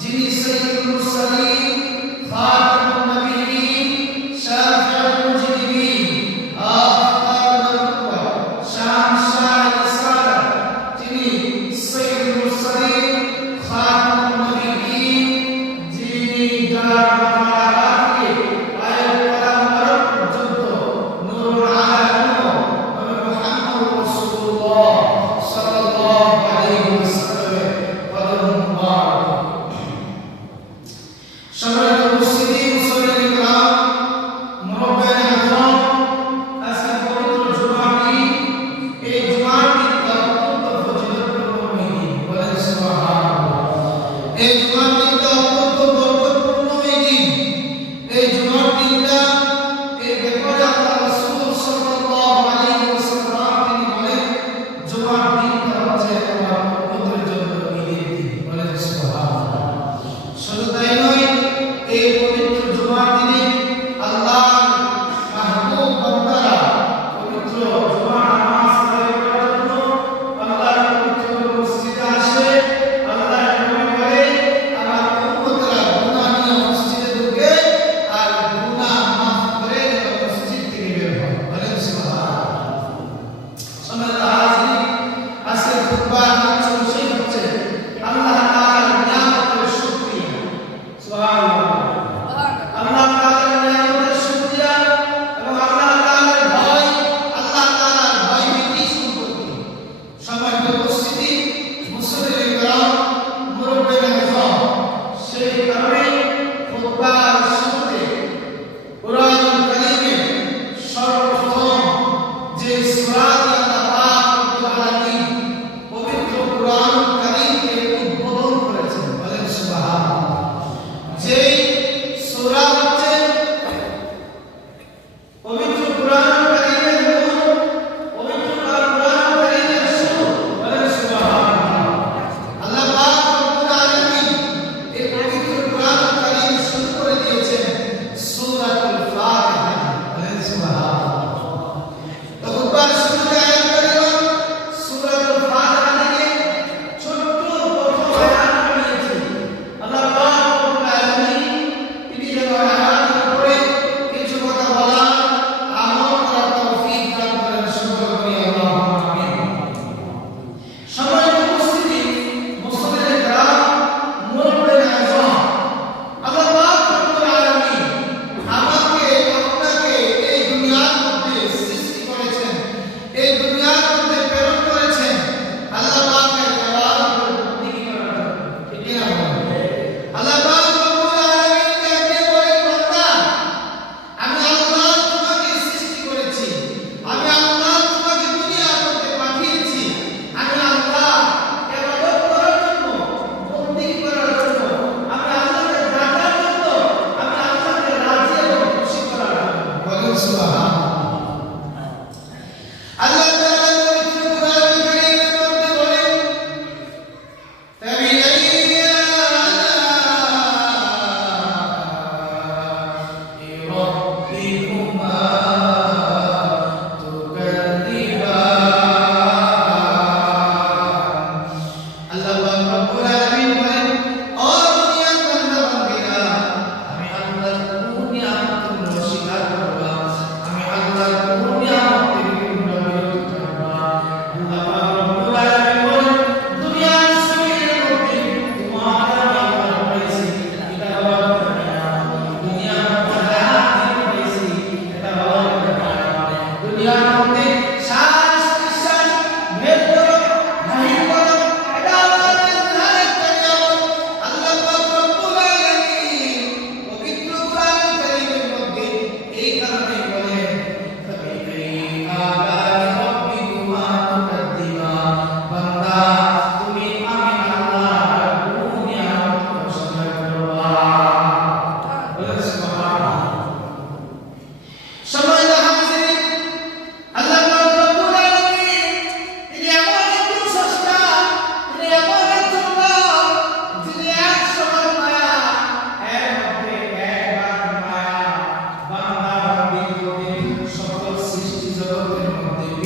যিনি সৈয়দুল মুরসালিন খাতামুন নবিয়্যিন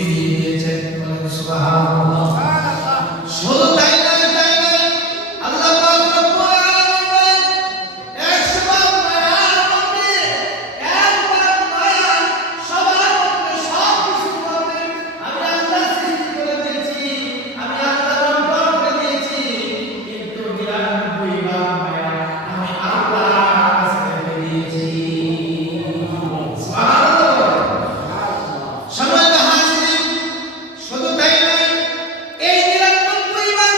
ফিরিয়ে দিয়েছেন। সুবহানাল্লাহ। শুধু তাই নয়, আল্লাহ পাক রব্বুল আলামিন বলেন, 100 বার মায়ার মধ্যে একবার মায়া সবার মধ্যে সব কিছু করবে। আমি আল্লাহ সৃষ্টি করে দিয়েছি, আমি আল্লাহ রব্বুল করে দিয়েছি, কিন্তু 99 বার মায়া আমি আল্লাহর কাছে রেখে দিয়েছি। সুবহানাল্লাহ। সম্মানিত হাজিরিন, শুধু তাই নয়, এই 99 বার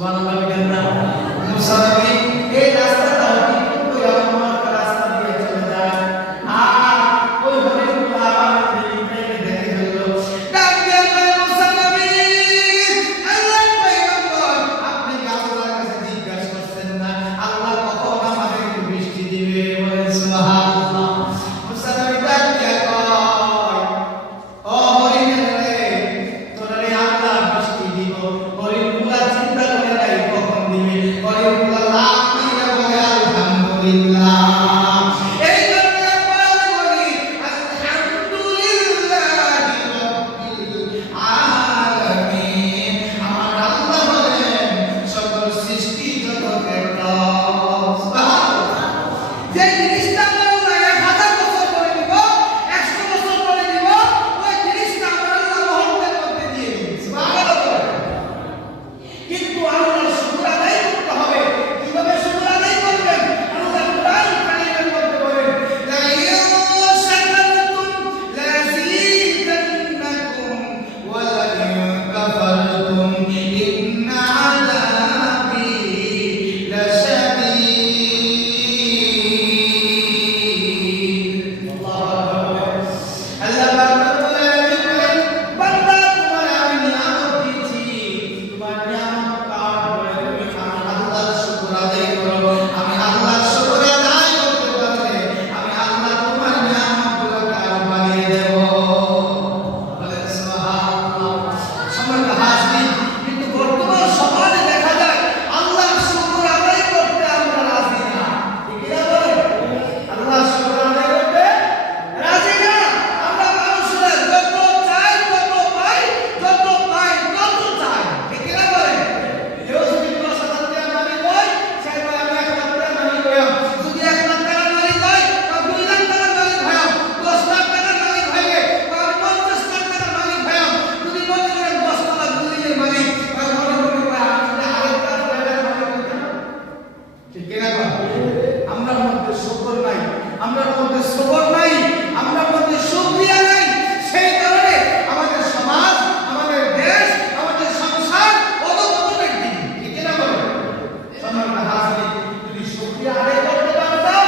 সুবহানাল্লাহ বলেন না। মুসা নবী এই রাস্তাটা কিন্তু ওই আমার রাস্তা দিয়ে চলে যায়, আর ওই হরিণগুলো আবার দেখে ফেললো। ডাক দিয়ে বলে, মুসা নবী, আল্লাহর পয়গম্বর, আপনি কি আল্লাহর কাছে জিজ্ঞাসা করছেন না আল্লাহ কখন আমাদেরকে বৃষ্টি দিবে? বলেন সুবহানাল্লাহ। মুসা নবী ডাক দিয়ে কয়, ও হরিণের রে, তোরা রে আল্লাহ বৃষ্টি দিব। হরিণগুলা চিন্তা করে নাই কখন দিবে, হরিণগুলা লাফ দিয়ে বলে আলহামদুলিল্লাহ। এই কারণে আমরা বলি আলহামদুলিল্লাহি রাব্বিল আলামিন। আমার আল্লাহ হলেন সকল সৃষ্টি জগতের রব। সুবহানাল্লাহ। যে জিনিসটা আল্লাহ 1000 বছর পরে দিব, 100 বছর পরে দিব, ওই জিনিসটা আমার আল্লাহ মুহূর্তের মধ্যে দিয়ে দিবে। সুবহানাল্লাহ। কিন্তু আল্লাহর শুকর আদায় করতে হবে। কিভাবে শুকর আদায় করবেন? আল্লাহ কোরআন কারীমের মধ্যে বলেন, লা ইন শাকারতুম লাযীদান্নাকুম ওয়া লা ইন কাফারতুম ইন্না আযাবি লাশাদীদ। আল্লাহু আকবার। আল্লাহ পাক রব্বুল আলামিন বলেন, বান্দা তোমার আমি নিয়ামত দিয়েছি, তোমার নিয়ামত পাওয়ার পরে তুমি আমি আল্লাহর শুকর আদায় করো। আমি আল্লাহর শুকর আদায় করতে পারলে আমি আল্লাহ তোমার নিয়ামতগুলোকে আরো বাড়িয়ে দেব। বলেন সুবহানাল্লাহ। সম্মানিত হাজির, কিন্তু বর্তমান সমাজে দেখা যায় আল্লাহর শুকর আদায় করতে আমরা রাজি না। ঠিক না বলেন? আল্লাহর শুকর আদায় করতে রাজি না। আমরা মানুষরা যত চাই তত পাই, যত পাই তত চাই। ঠিক না বলেন? কেউ যদি 10,000 টাকা মালিক হয়, সে বলে আমি 1 লাখ টাকা মালিক হইলাম। যদি 1 লাখ টাকা মালিক হয়, বা 2 লাখ টাকা মালিক হইলাম। 10 লাখ টাকা মালিক হইলে বা 50 লাখ টাকা মালিক হইলাম। যদি মনে করেন 10 তলা বিল্ডিংয়ের মালিক, বা মনে করেন আমি যদি আরেকটা জায়গার মালিক হইতাম। ঠিক না বলেন? আমরার মধ্যে শুকর নাই, আমরার মধ্যে সবর নাই, আমরার মধ্যে শুকরিয়া নাই। সেই কারণে আমাদের সমাজ, আমাদের দেশ, আমাদের সংসার অধঃপতনের দিকে। ঠিক না বলেন? সম্মানিত হাজির, যদি শুকরিয়া আদায় করতে পারতাম,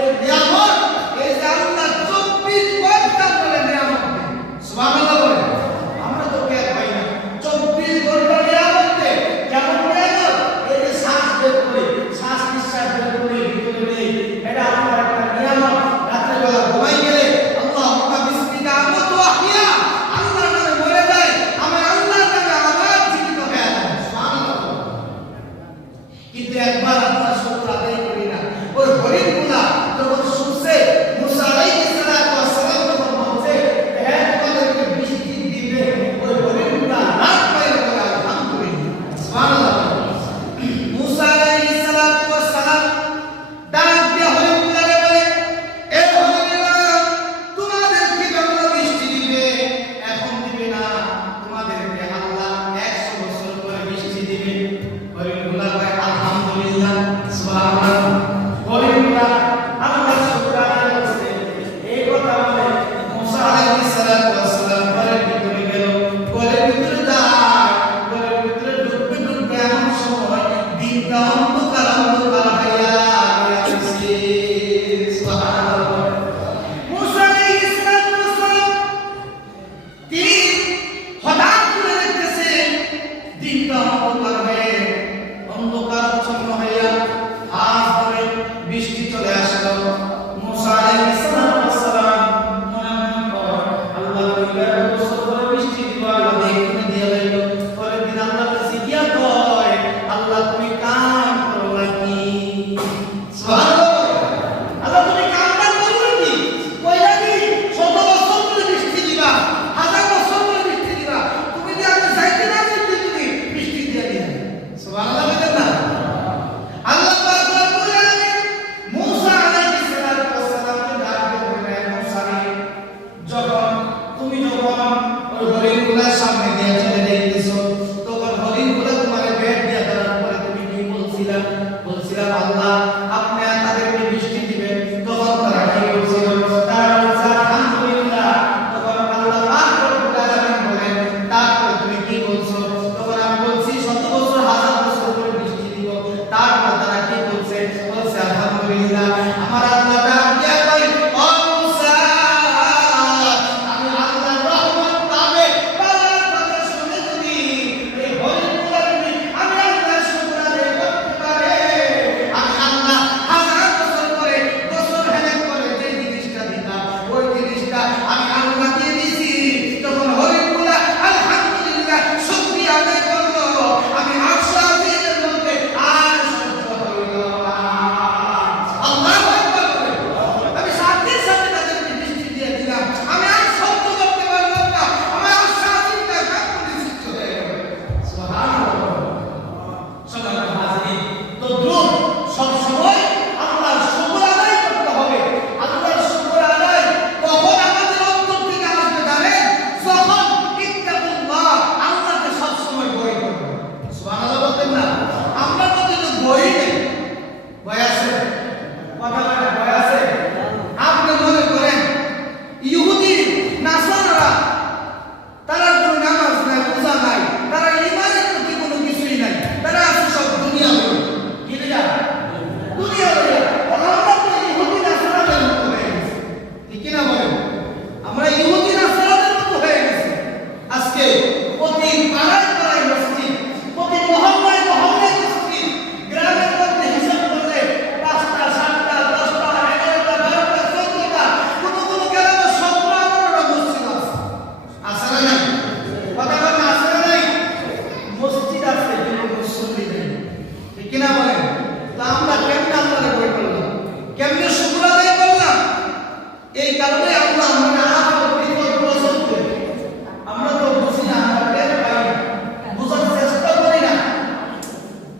এই নিয়ামত, এই যে আল্লাহ 24 ঘন্টা ধরে নিয়ামত দেন। সুবহানাল্লাহ বলেন। আমরা তো টের পাই না। 24 ঘন্টা নিয়ামত দেন। কেমন নিয়ামত? এই যে শ্বাস বের করে, শ্বাস নিঃশ্বাস বের করে ভিতরে নেই, এটা আল্লাহর একটা নিয়ামত। রাত্রেবেলা ঘুমাই গেলে আল্লাহুম্মা বিসমিকা আমুতু ওয়া আহইয়া, আল্লাহর নামে মরে যায়, আমার আল্লাহর নামে আবার জীবিত হয়ে যায়। সুবহানাল্লাহ। কিন্তু একবার আল্লাহর শুকর আদায় করি না। ওই হরিণগুলা যখন শুনছে মুসা আলাইহিস সালাম যখন বলছে, হ্যাঁ তোমাদেরকে বৃষ্টি দিবে, ওই হরিণগুলা রাত বাইরে বলে আলহামদুলিল্লাহ। সুবহানাল্লাহ। মুসা আলাইহিস সালাম ডাক দিয়ে হরিণগুলাকে বলে, এ হরিণেরা, তোমাদেরকে যখন বৃষ্টি দিবে, এখন দিবে না, তোমাদেরকে আল্লাহ 100 বছর পরে বৃষ্টি দিবে। হরিণগুলা কয় আলহামদুলিল্লাহ। সুবহানাল্লাহ। হরিণগুলা আল্লাহর শুকর আদায় করছে। এই কথা বলে মুসা আলাইহিস সালাম ঘরের ভিতরে গেল। ঘরের ভিতরে যায়, ঘরের ভিতরে ঢুকতে ঢুকতে এমন সময় দিনটা অন্ধকার অন্ধকার হইয়া গেছে। সুবহানাল্লাহ। মুসা আলাইহিস সালাম তিনি হঠাৎ করে দেখতেছেন দিনটা অন্ধকার হয়ে, অন্ধকারাচ্ছন্ন হইয়া আজ ধরে বৃষ্টি চলে আসলো। মুসা আলাইহিস সালাম মনে মনে কয়, আল্লাহ কইলে বছর পরে বৃষ্টি দিব, আল্লাহ দেখে দিয়ে লইল। পরের দিন আল্লাহর কাছে গিয়া কয়, আল্লাহ তুমি কাম করো নাকি? সুবহানাল্লাহ। আল্লাহ তুমি কামটা করো নাকি? কইলা কি 100 বছর পরে বৃষ্টি দিবা, 1000 বছর পরে বৃষ্টি দিবা, তুমি যে আমি চাইতে না চাইতে তুমি বৃষ্টি দিয়ে দিলে। সুবহানাল্লাহ বলেন না? আল্লাহ পাক রব্বুল আলামিন মুসা আলাইহিস সালামকে ডাক দিয়ে বললেন, মুসা রে, তুমি যখন ওই হরিণগুলার সামনে দিয়ে চলে যাইতেছো, তখন হরিণগুলা তোমার পেট দিয়ে ধরার পরে তুমি কি বলছিলা? বলছিলাম আল্লাহ আপনি তাদেরকে বৃষ্টি দিবেন। তখন তারা কি বলছিল? তারা বলছে আলহামদুলিল্লাহ। তখন আল্লাহ পাক রব্বুল আলামিন বলেন, তারপরে তুমি কি বলছো? তখন আমি বলছি 100 বছর 1000 বছর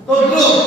তদ্রুপ